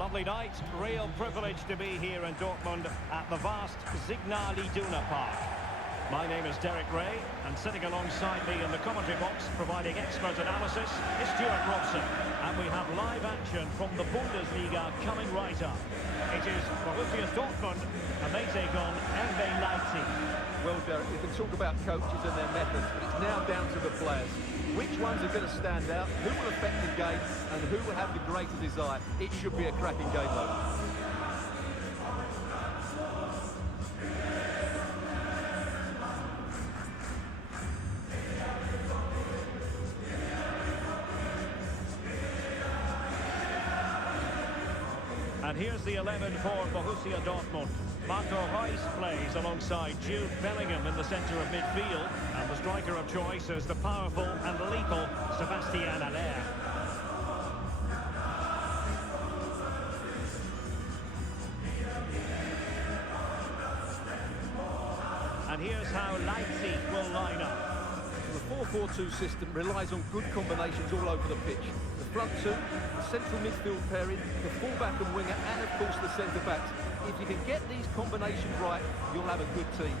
Lovely night, real privilege to be here in Dortmund at the vast Signal Iduna Park. My name is Derek Ray, and sitting alongside me in the commentary box, providing expert analysis, is Stuart Robson. And we have live action from the Bundesliga coming right up. It is Borussia Dortmund, and they take on RB Leipzig. Well, Derek, we can talk about coaches and their methods, but it's now down to the players. Which ones are going to stand out, who will affect the game, and who will have the greater desire? It should be a cracking game, though. And here's the 11 for Borussia Dortmund. Marco Reus plays alongside Jude Bellingham in the centre of midfield. And the striker of choice is the powerful and lethal Sebastian Haller. And here's how Leipzig will line up. The 4-4-2 system relies on good combinations all over the pitch. The front two, the central midfield pairing, the fullback and winger, and of course the centre-backs. If you can get these combinations right, you'll have a good team.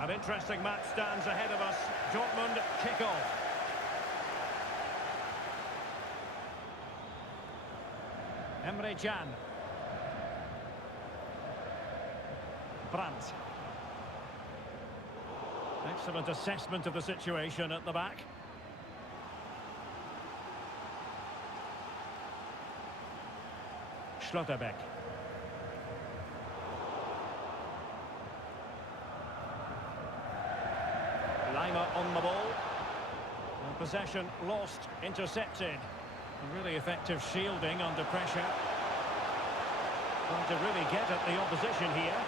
An interesting match stands ahead of us. Dortmund kick-off. Emre Can. Brandt. Excellent assessment of the situation at the back. Schlotterbeck. Lima on the ball. And possession lost, intercepted. And really effective shielding under pressure. Trying to really get at the opposition here.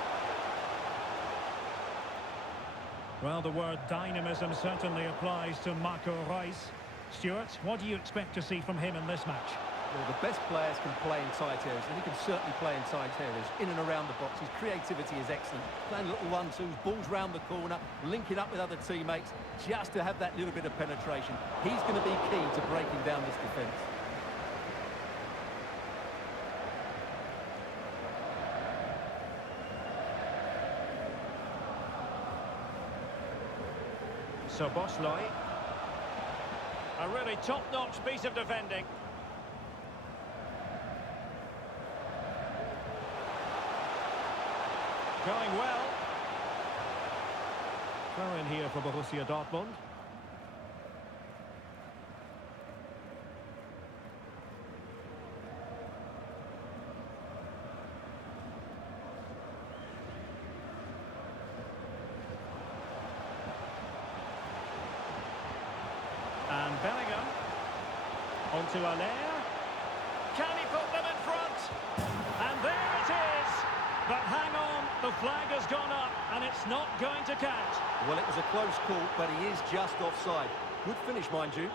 Well, the word dynamism certainly applies to Marco Reus. Stuart, what do you expect to see from him in this match? Well, the best players can play in tight areas, and he can certainly play in tight areas, in and around the box. His creativity is excellent. Playing little one-twos, balls round the corner, linking up with other teammates, just to have that little bit of penetration. He's going to be key to breaking down this defence. So Bosley. A really top-notch piece of defending. Going well. Throw in here for Borussia Dortmund. And Bellingham. Onto Haller. Can he put them in front? And there it is! But hang on, the flag has gone up, and it's not going to count. Well, it was a close call, but he is just offside. Good finish, mind you.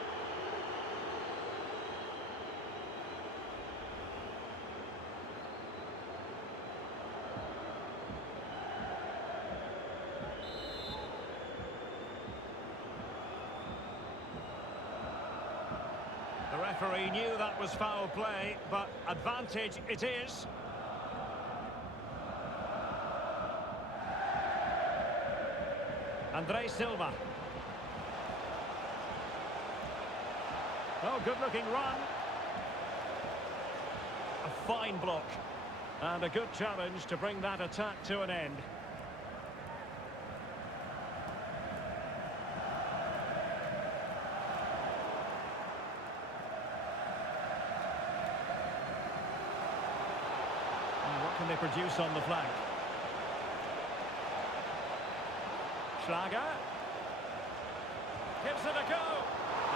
The referee knew that was foul play, but advantage it is. Andre Silva. Oh, good-looking run. A fine block. And a good challenge to bring that attack to an end. And what can they produce on the flank? Schlager. Gives it a go.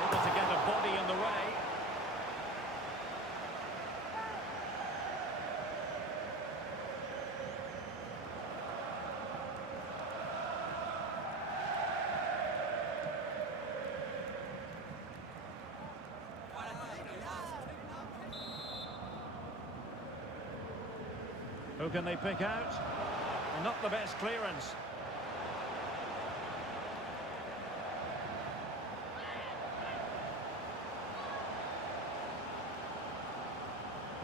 Able to get a body in the way. Who can they pick out? Well, not the best clearance.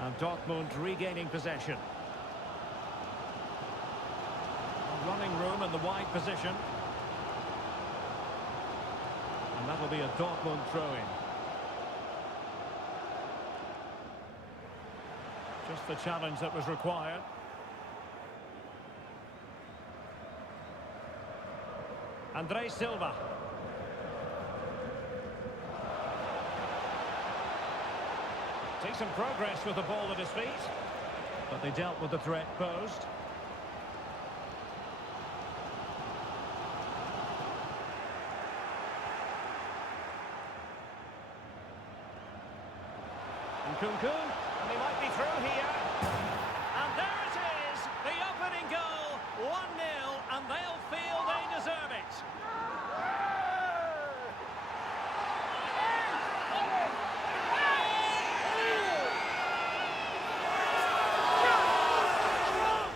And Dortmund regaining possession. Running room in the wide position. And that'll be a Dortmund throw-in. Just the challenge that was required. Andre Silva. Decent progress with the ball at his feet. But they dealt with the threat posed. Nkunku, and he might be through here. And there it is, the opening goal, 1-0, and they'll feel they deserve it.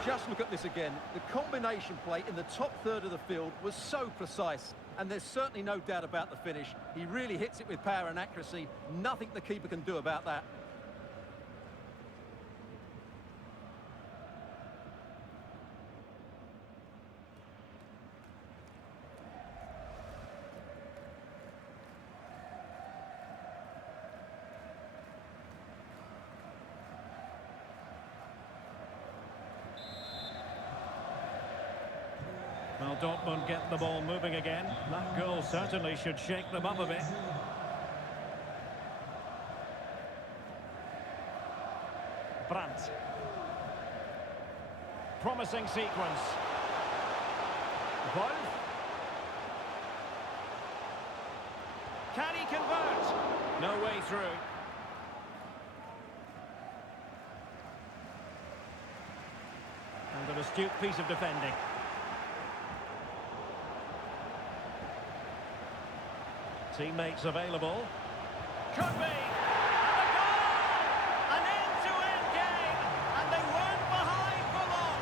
Just look at this again. The combination play in the top third of the field was so precise. And there's certainly no doubt about the finish. He really hits it with power and accuracy. Nothing the keeper can do about that. Well, Dortmund get the ball moving again. That goal certainly should shake them up a bit. Brandt. Promising sequence. Wolf. Can he convert? No way through. And an astute piece of defending. Teammates available. Could be. And a goal! An end-to-end game. And they weren't behind for long.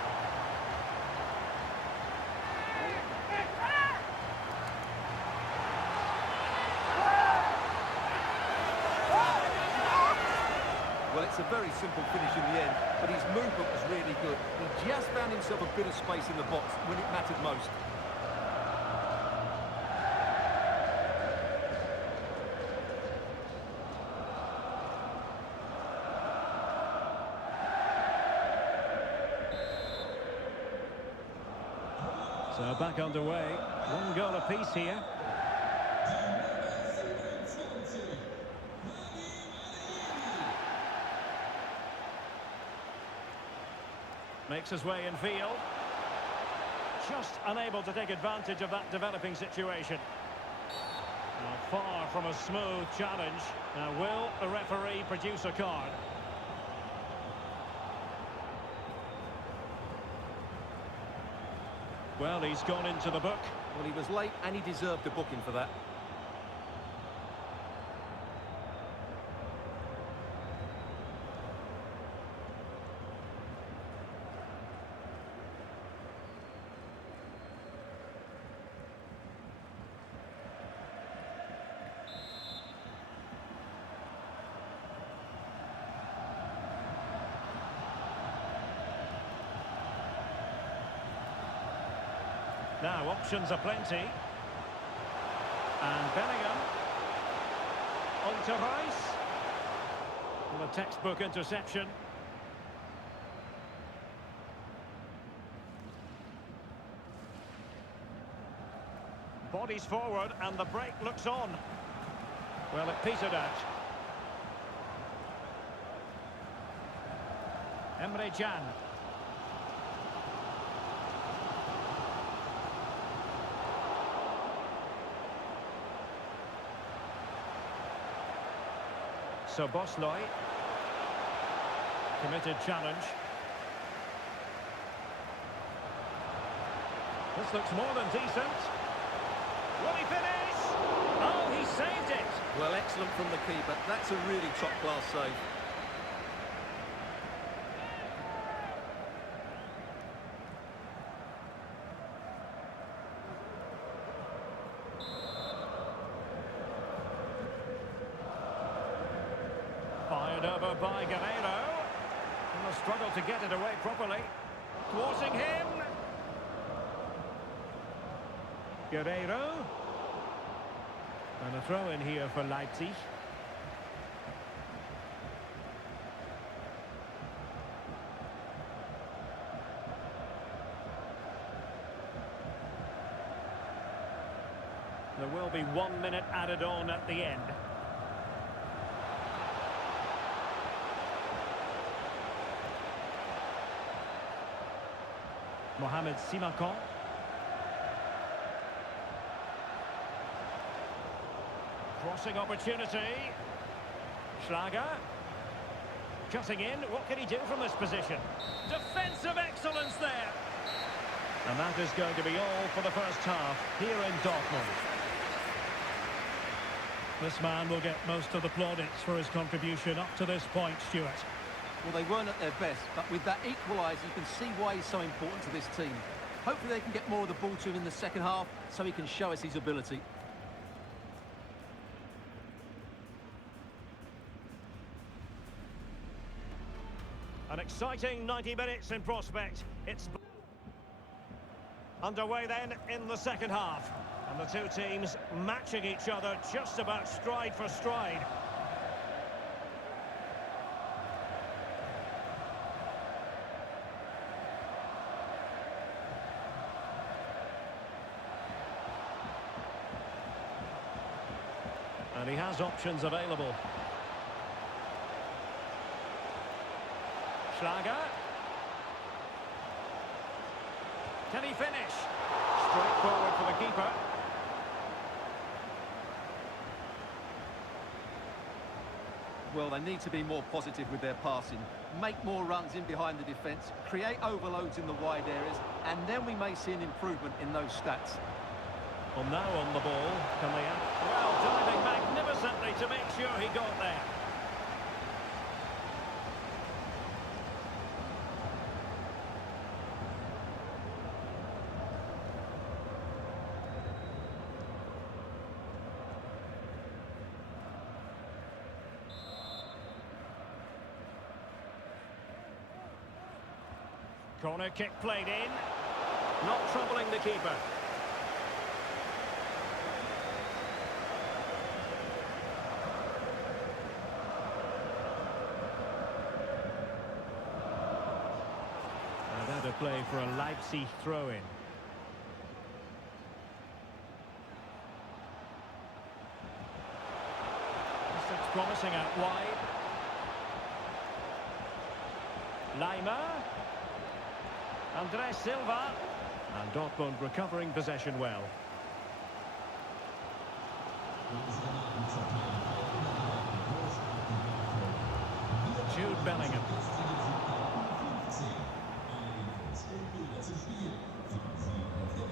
Well, it's a very simple finish in the end, but his movement was really good. He just found himself a bit of space in the box when it mattered most. So back underway. 1 goal apiece here. Makes his way in field. Just unable to take advantage of that developing situation. Now, far from a smooth challenge. Now, will the referee produce a card? Well, he's gone into the book. Well, he was late and he deserved a booking for that. Now, options are plenty. And Bellingham. On to Reus. And a textbook interception. Bodies forward and the break looks on. Well, it petered out. Emre Can. So Bosley, committed challenge. This looks more than decent. Will he finish? Oh, he saved it. Well, excellent from the keeper. That's a really top-class save. by Guerreiro. And the struggle to get it away properly. Thwarting him. Guerreiro. And a throw in here for Leipzig. There will be 1 minute added on at the end. Mohamed Simakon. Crossing opportunity. Schlager. Cutting in. What can he do from this position? Defensive excellence there. And that is going to be all for the first half here in Dortmund. This man will get most of the plaudits for his contribution up to this point, Stuart. Well, they weren't at their best, but with that equaliser, you can see why he's so important to this team. Hopefully they can get more of the ball to him in the second half, so he can show us his ability. An exciting 90 minutes in prospect. It's underway then in the second half. And the two teams matching each other just about stride for stride. And he has options available. Schlager. Can he finish? Straight forward for the keeper. Well, they need to be more positive with their passing. Make more runs in behind the defence, create overloads in the wide areas, and then we may see an improvement in those stats. Well, now on the ball, can they add? Well, diving magnificently to make sure he got there. Corner kick played in. Not troubling the keeper. And that a play for a Leipzig throw-in. This looks promising out wide. Lima. Andre Silva. And Dortmund recovering possession well. Jude Bellingham.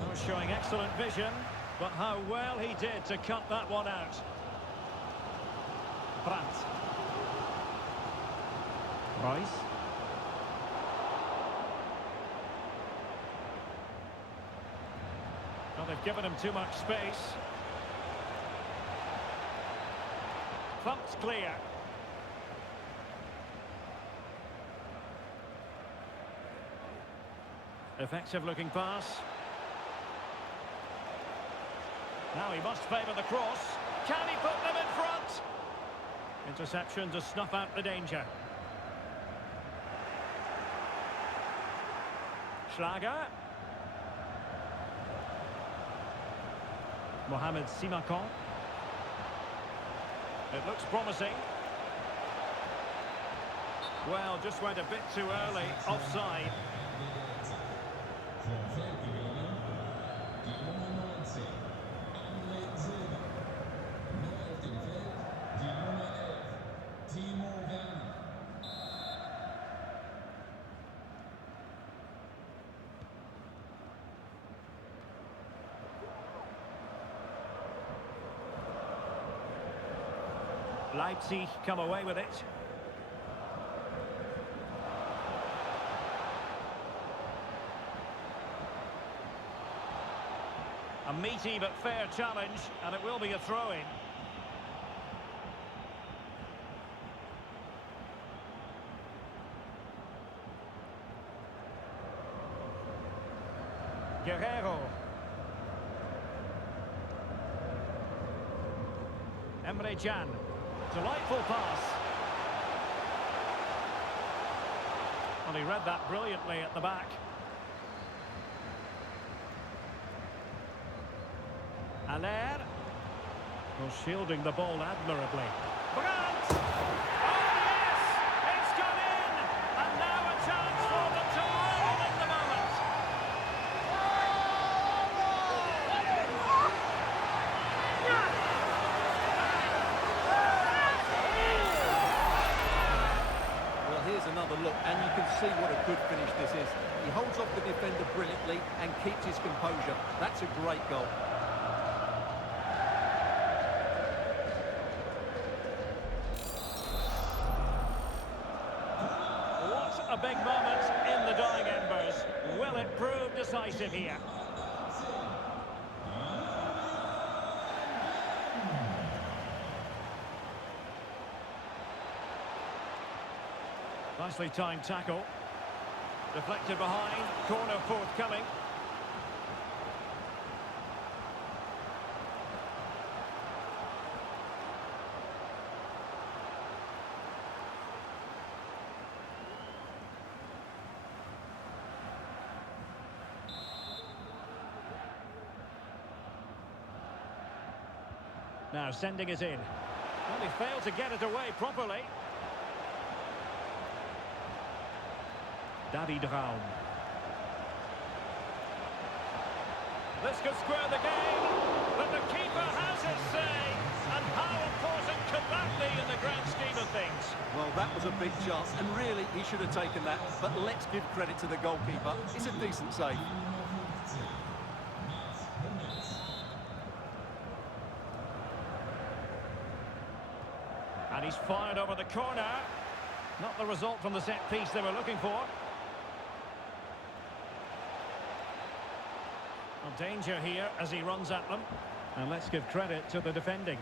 Oh, showing excellent vision, but how well he did to cut that one out. Brandt. Reus. Well, they've given him too much space. Thumped clear. Effective looking pass. Now he must favour the cross. Can he put them in front? Interception to snuff out the danger. Schlager. Mohamed Simakon. It looks promising. Well, just went a bit too early. Offside. Leipzig come away with it. A meaty but fair challenge, and it will be a throw-in. Guerrero. Emre Can. Delightful pass. Well, he read that brilliantly at the back. Aller. Well, shielding the ball admirably. Brandt! Oh, yes! It's gone in! And now a chance for them to roll in the moment. Well, here's another look, and you can see what a good finish this is. He holds off the defender brilliantly and keeps his composure. That's a great goal. A big moment in the dying embers. Will it prove decisive here? Nicely timed tackle. Deflected behind. Corner forthcoming. Now sending it in. Well, he failed to get it away properly. David Raum. This could square the game, but the keeper has his say. And how important could that be in the grand scheme of things? Well, that was a big chance, and really, he should have taken that. But let's give credit to the goalkeeper. It's a decent save. And he's fired over the corner. Not the result from the set piece they were looking for. Well, danger here as he runs at them. And let's give credit to the defending.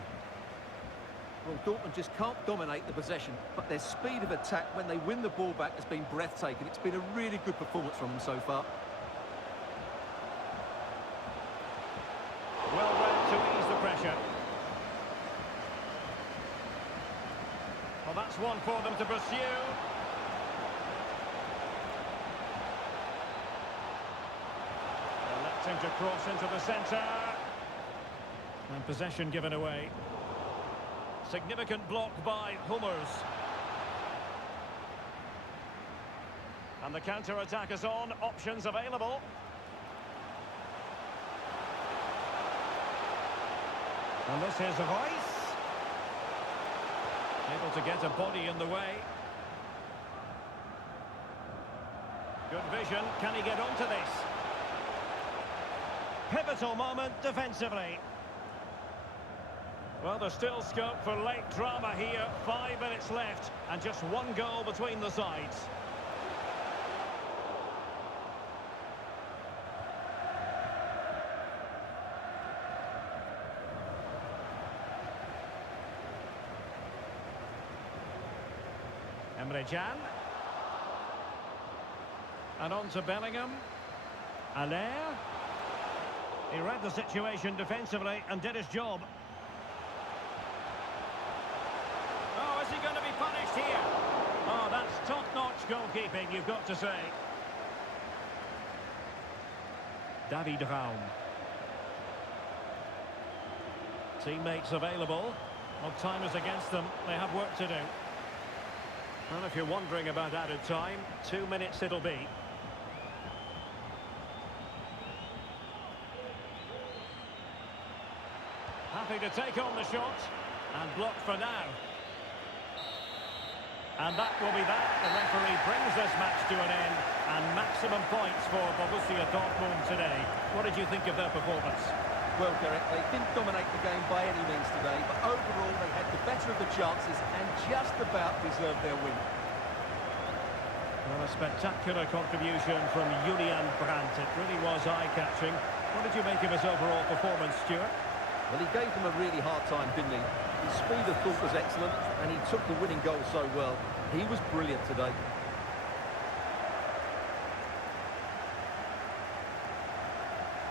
Well, Dortmund just can't dominate the possession, but their speed of attack when they win the ball back has been breathtaking. It's been a really good performance from them so far. Well read to ease the pressure. Well, that's one for them to pursue. Electing to cross into the centre. And possession given away. Significant block by Hummels. And the counter-attack is on. Options available. And this is Reus. Able to get a body in the way. Good vision. Can he get onto this? Pivotal moment defensively. Well, there's still scope for late drama here. 5 minutes left and just one goal between the sides. Emre Can. And on to Bellingham. Aller. He read the situation defensively and did his job. Oh, is he going to be punished here? Oh, that's top-notch goalkeeping, you've got to say. David Raum. Teammates available. Well, time is against them. They have work to do. Well, if you're wondering about added time, 2 minutes it'll be. Happy to take on the shot. And blocked for now. And that will be that. The referee brings this match to an end. And maximum points for Borussia Dortmund today. What did you think of their performance? Well, Derek, they didn't dominate the game by any means today, but overall they had the better of the chances and just about deserved their win. Well, a spectacular contribution from Julian Brandt. It really was eye-catching. What did you make of his overall performance, Stuart? Well, he gave them a really hard time, didn't he? His speed of thought was excellent, and he took the winning goal so well. He was brilliant today.